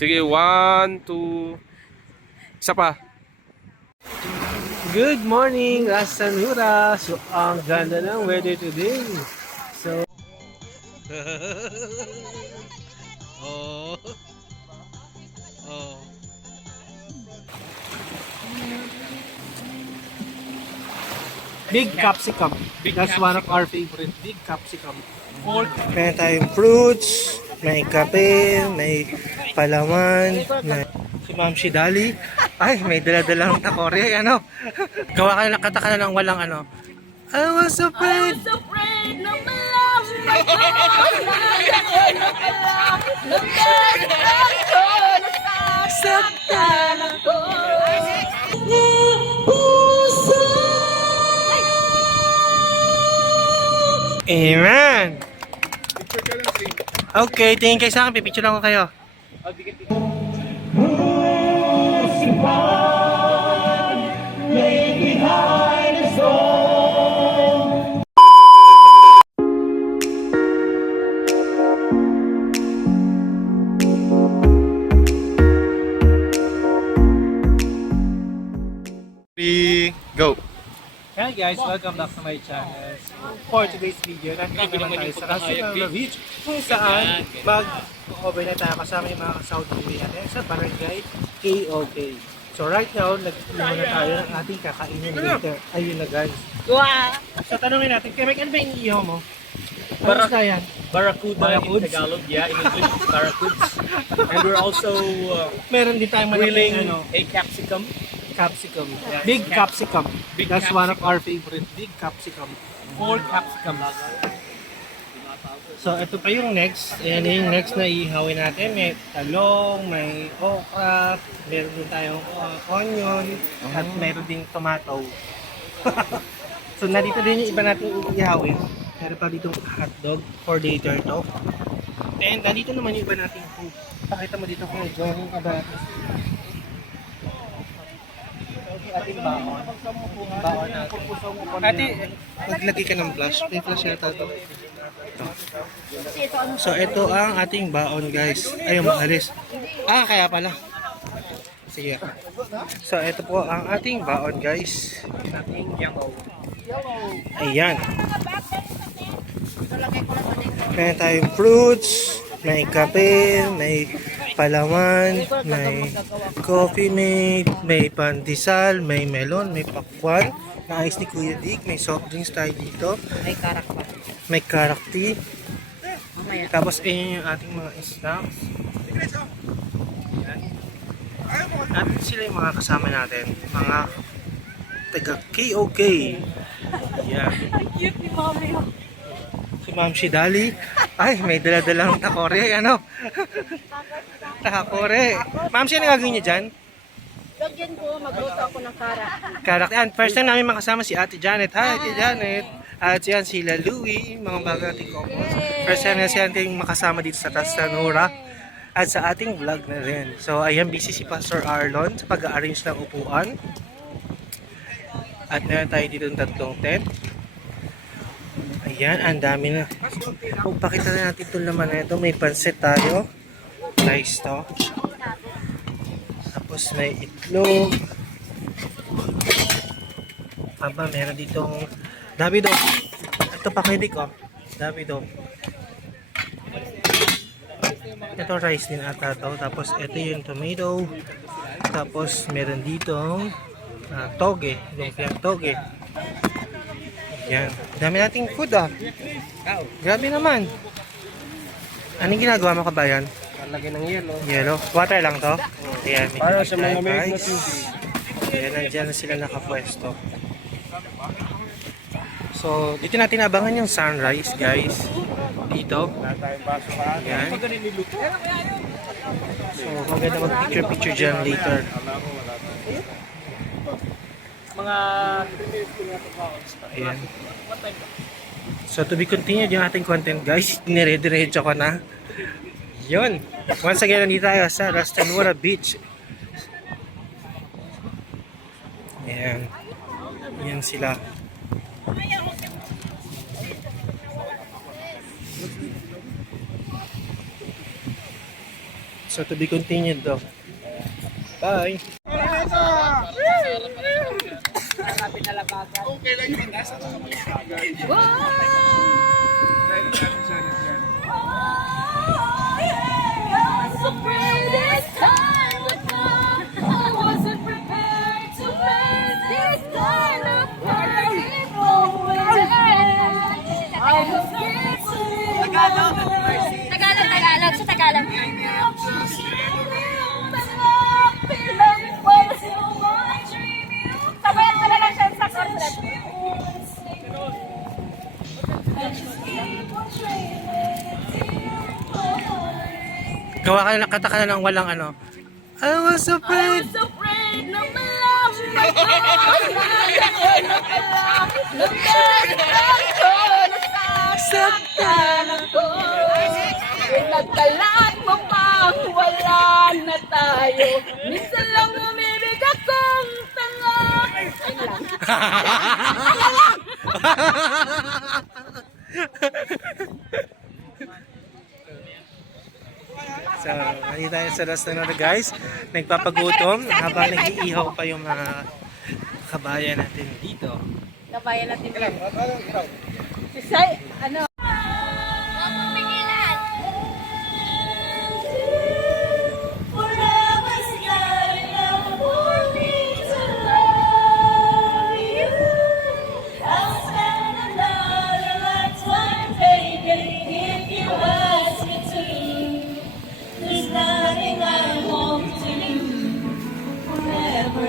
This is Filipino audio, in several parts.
Sige, 1, 2. Isa pa. Good morning, Rastanura! So, ang ganda ng weather today. So, Oh. Oh. big capsicum. Big That's one of capsicum. our favorite. Big capsicum. Pork. Meron tayong fruits, may kape, may palaman, may si Ma'am Shidali. Ay, may dala-dalang takore, ano? Gawa ka na, kata ka na lang walang ano. I was afraid. Afraid ng malam. Nasaktan ako. Amen! Okay, tingin kayo sa akin. Pipicture lang ko kayo. Three, go. Hi guys, welcome back to my channel. So, for today's video, nandito naman tayo sa Rastanura Beach kung saan mag-over na tayo kasama yung mga ka-Saudi natin sa Barangay KOK. So right now, nagpilihan na tayo ng ating kakainin later. Ayun na guys. Wow. So tanongin natin, Kemek, ano ba yung iniihaw mo? Ano na yan? Barracuda in Barracuds? Tagalog, yeah, in English it's barracuds. And we're also Meron din tayong grilling malaking a capsicum. capsicum. Big capsicum. Big That's one of our favorite. Big capsicum. Four capsicums. So, ito pa yung next. Ayan yung next na ihawin natin. May talong, may okra, meron din tayong onion, at meron din tomato. So, narito din yung iba natin ihawin. Meron pa dito hotdog for later to. And nandito naman yung iba nating food. Pakita mo dito kung medyo yung iba natin. Ating baon. Baon natin. Ate, maglagay ka ng flash. May flash yata ito. So, ito ang ating baon, guys. Ayun, maalis. Kaya pala. Sige. So, ito po ang ating baon, guys. Ayan. Meron tayong fruits, may kape, may palaman, may coffee mate, may pandesal, may melon, may pakwan, na ice ni Kuya Dick, may soft drinks tayo dito. May karak pa. May karakti. Mamaya. Tapos ayun yung ating mga snacks. Ayan. At sila yung mga kasama natin. Mga taga KOK. Ayan. Cute ni Mami. Si Ma'am Shidali. Ay, may dala-dalang takore. Ano? Takore. Ma'am, sino gagawin niya dyan? Lagyan ko, magluto ako ng karak. Karakti. And first time namin makasama si Ate Janet. Hi, Ate Janet. At yan sila Louie, mga bago nating couples. First time na siya natin makasama dito sa Rastanura at sa ating vlog na rin. So ayan, busy si Pastor Arlon sa pag-arrange ng upuan. At meron tayo dito ng tatlong tent. Ayan, ang dami na. Kung pakita na natin ito naman na ito, may pansit tayo. Rice to. Tapos may itlog. Aba, meron ditong Davido. Ito pa kay Dick, oh. Davido. Ito rice din ata to. Tapos ito yung tomato. Tapos meron ditong toge. Lumpiang toge. Yan. Dami nating food, ah. Grabe naman. Anong ginagawa mo, kabayan? Lagyan ng yelo. Yellow. Water lang to? Ayan. Para sa mga may guys. Ayan, nandiyan na sila nakapwesto. So, dito natin abangan yung sunrise, guys. Dito. Ayan. So, maganda mag-picture-picture dyan later. Mga Ayan. So, to be continued yung ating content, guys. Nire-diretso ko na. Yun. Once again, nandito tayo sa Rastanura Beach. Ayan. Ayan sila. So to be continued though. Bye! Tagalog, sa Tagalog. Sabayan ko na lang siya sa concert. Gawa ka na, kata ka na ng walang ano. I was afraid. Afraid na malapit saktan ako. Nagkalat mo pang wala na tayo. Minsan lang umibig akong tanga. Ayun lang. So, nandito tayo sa restaurant guys. Nagpapagutom habang nag-iihaw pa yung mga kabayan natin dito. Kabayan natin. Si Sai, ano?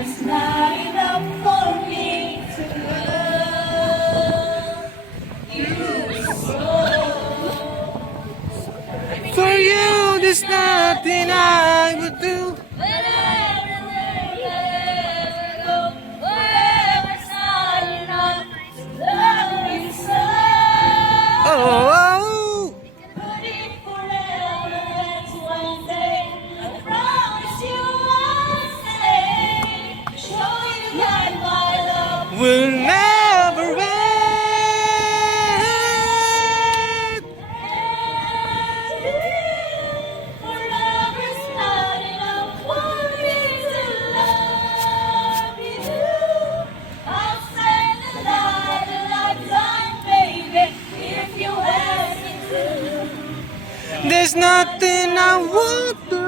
It's not enough for me to love you so. For you, there's nothing I would do. Oh, oh. We'll never end. There's nothing I won't do.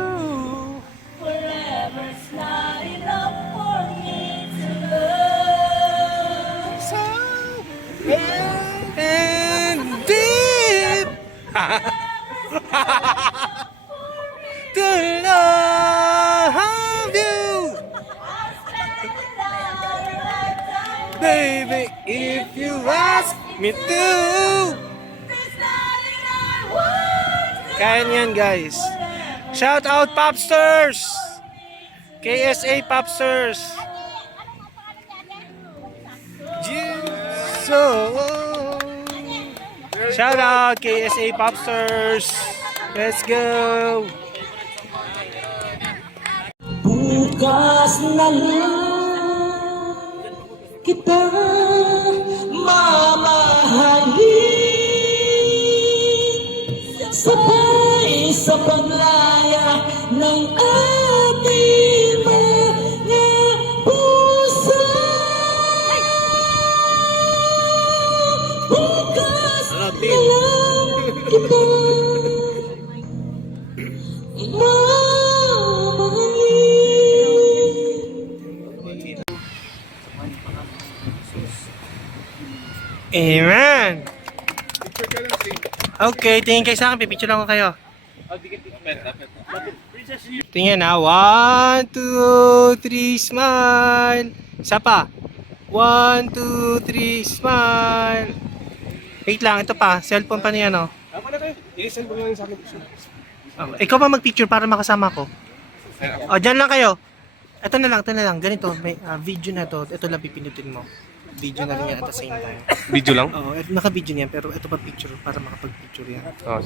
Forever's not enough for me to love. So and deep to love you, baby. If you ask me to. Kaya niyan guys. Shout out Popsters! KSA Popsters! So, shout out KSA Popsters! Let's go! Bukas na lang kita mamahalin. Sabay sa paglaya ng ating mga puso. Bukas na lang kita mamahalin. Amen! Okay, tingin kayo sa akin. Pipicture lang ko kayo. Tingin na. 1, 2, 3, smile. Isa pa. 1, 2, 3, smile. Wait lang, ito pa. Cellphone pa niya, no? I-send mo lang sa akin. Oh, ikaw pa mag-picture para makasama ko. O, dyan lang kayo. Ito na lang. Ganito, may video na to. Ito lang pipindutin mo. Video na rin yan at the same time. Video lang? Oo, naka-video niyan, pero ito pa picture para makapag-picture yan. Oh.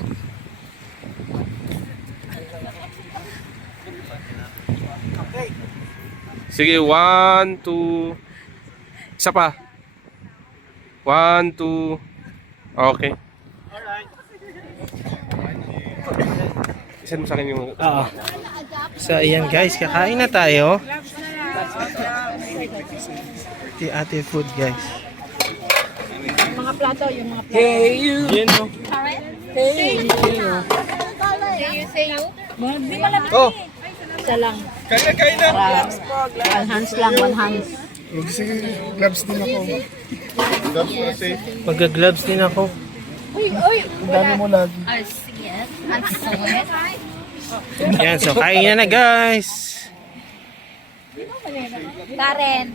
Sige, 1, 2. Isa pa. 1, 2. Okay. Send mo sa akin yung... Oo. So, ayan guys, kakain na tayo. Ate ate food guys. Mga plato, yung mga plato. Hey, you! Yan o. Say you. Di malamig. Oh! Isa lang. Kain na! One hands lang, one hands. Gloves din ako. Gloves kasi. Mag-gloves din ako. Uy, Ang dami mo lagi. Yan, so kain na guys. Karen.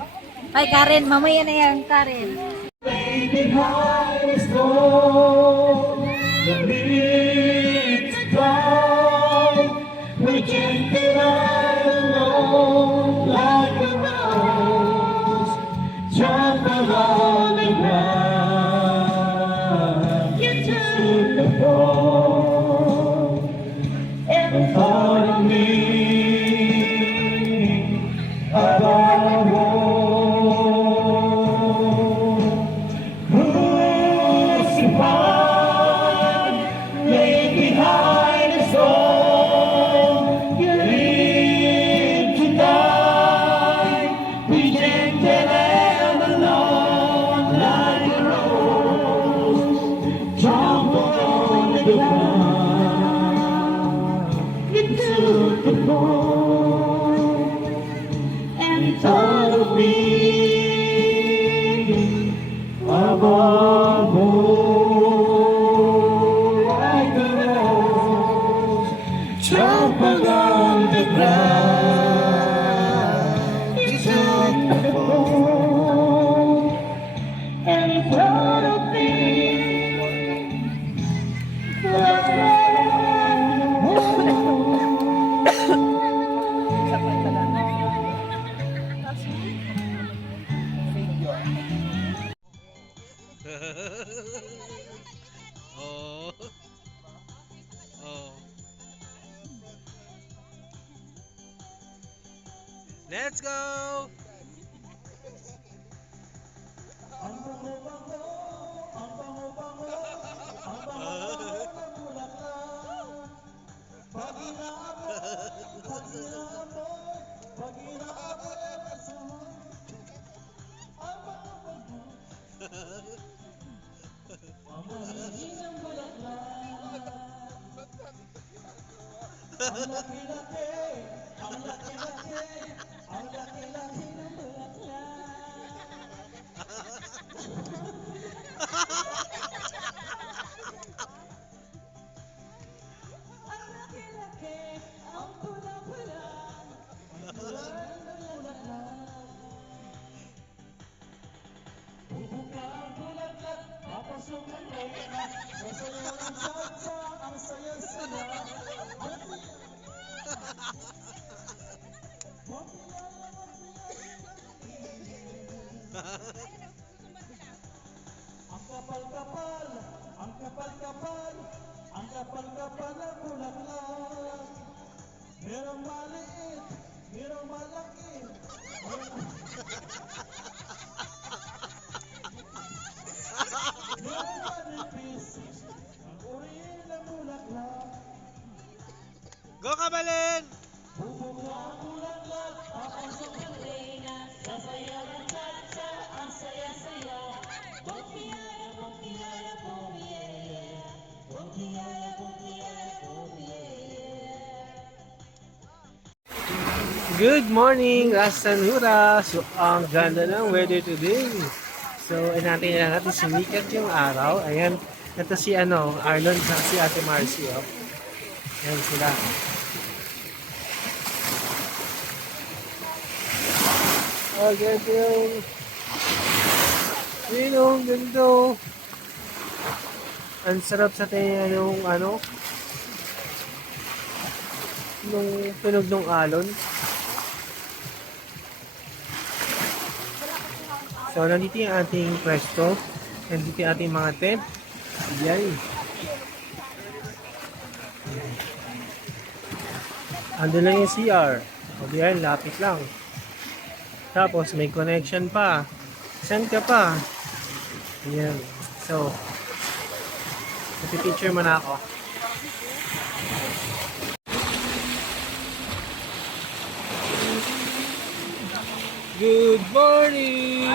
Ay, Karen. Mamaya na yan, Karen. Baby, high is low. The beats down. We can't get out alone like a rose. Jump along the ground. You took the fall and thought of me above all. Crucified, laid behind us all. You live to die, rejected and alone like a rose. Trampled on the ground. You took the fall and thought of me above all, like a rose trampled on the ground. You took the fall and thought of me Oh. Oh. Let's go. Merong maliit, merong malaki. Merong manipis, ang uri ng bulaklak. Go Kabalin! Bubuka ang bulaklak, papasok ang reyna. Sasayaw ng cha-cha, ang saya-saya. Bongkiyaya, bongkiyaya, bongkiyaya. Bongkiyaya, bongkiyaya, bongkiyaya. Good morning, Rastanura! So, ang ganda ng weather today. So, natin na natin sumikat yung araw. Ayan, ito si Arlon at si Ate Marcy. Oh. Ayan sila. Oh, ganda yung... Yun oh, ganda oh. Ang sarap sa tingin yung nung tunog ng alon. So, nandito yung ating pwesto. Nandito yung ating mga tent. Yan. Andun lang yung CR. O diyan, lapit lang. Tapos, may connection pa. Send ka pa. Yan. So, picture mo na ako. Good morning!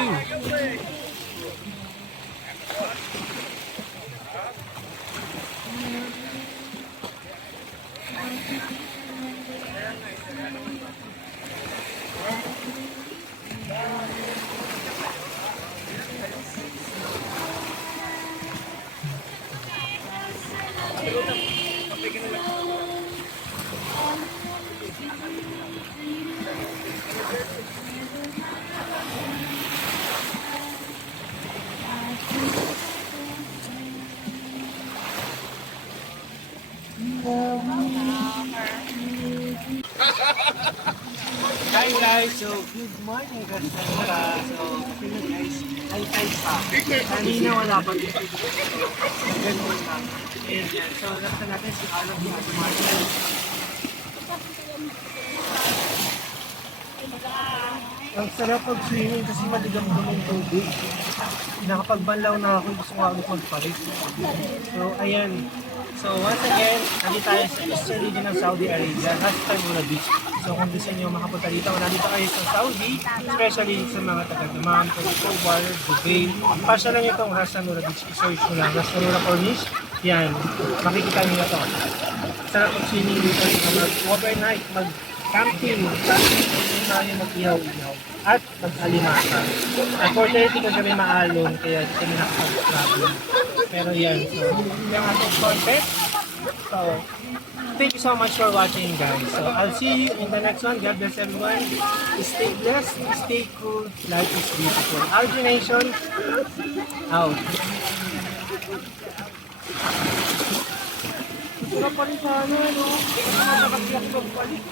Hi guys, so good morning Cassandra. So, okay guys, high pa. Kanina wala pa dito. Ganun lang. And yan, so laksan natin si Alan di Martin. Ang sarap pag-swimming kasi maligam-gam yung tubig. Nakapagbanlaw na ako, gusto ko agad magpalit. So, ayan. So, once again, nandito tayo sa Eastern region ng Saudi Arabia, hashtag Mula Beach. So, kung gusto nyo makapunta dito, nandito kayo sa Saudi, especially sa mga taga-Daman, Kobar, Dubai. Pasya lang itong hashtag Mula Beach. I-search mo lang. Hashtag Mula Cornish. Yan. Makikita nyo na to. Sarap mag-swimming dito. Mag-overnight, mag-camping. Camping tayo mag-ihaw-ihaw. At mag-alimata. Unfortunately, kagabi maalon, kaya hindi kami nakapag-travel. Pero yan, so, yung ating content. So, thank you so much for watching, guys. So, I'll see you in the next one. God bless everyone. Stay blessed, stay cool. Life is beautiful. RG Nation, out. Ito na pa rin sana, no? Ito na nakatiyak ng balik.